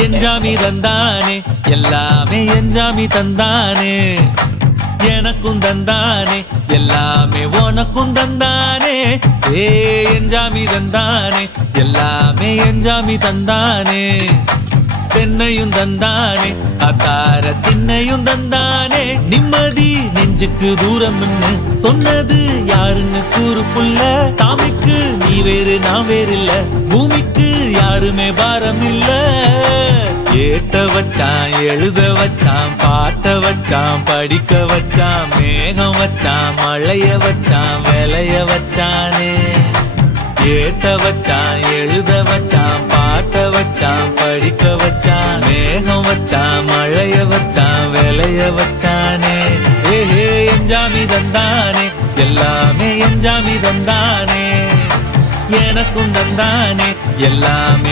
எஞ்சாமி தந்தானே எல்லாமே எஞ்சாமி தந்தானே எனக்கும் தந்தானே எல்லாமே உனக்கும் தந்தானே ஏ எஞ்சாமி தந்தானே எல்லாமே எஞ்சாமி தந்தானே பெண்ணையும் தந்தானே அத்தார திண்ணையும் தந்தானே நிம்மதி நெஞ்சுக்கு தூரம்னு சொன்னது யாருன்னு கூறு புள்ள சாமிக்கு நீ வேறு நான் வேறு இல்ல பூமிக்கு யாருமே பாரம் இல்ல ஏட்ட வச்சான் எழுத வச்சான் பாட்ட வச்சான் படிக்க வச்சான் மேகம் வச்சான் மழைய வச்சான் விளைய வச்சானே ஏட்ட வச்சான் எழுத வச்சான் பாட்ட வச்சான் படிக்க வச்சான் மேகம் வச்சான் மழைய வச்சான் விளைய வச்சானே ஏஹே எஞ்சாமி தந்தானே எல்லாமே எஞ்சாமி தந்தானே எனக்கும் தந்தானே எல்லாமே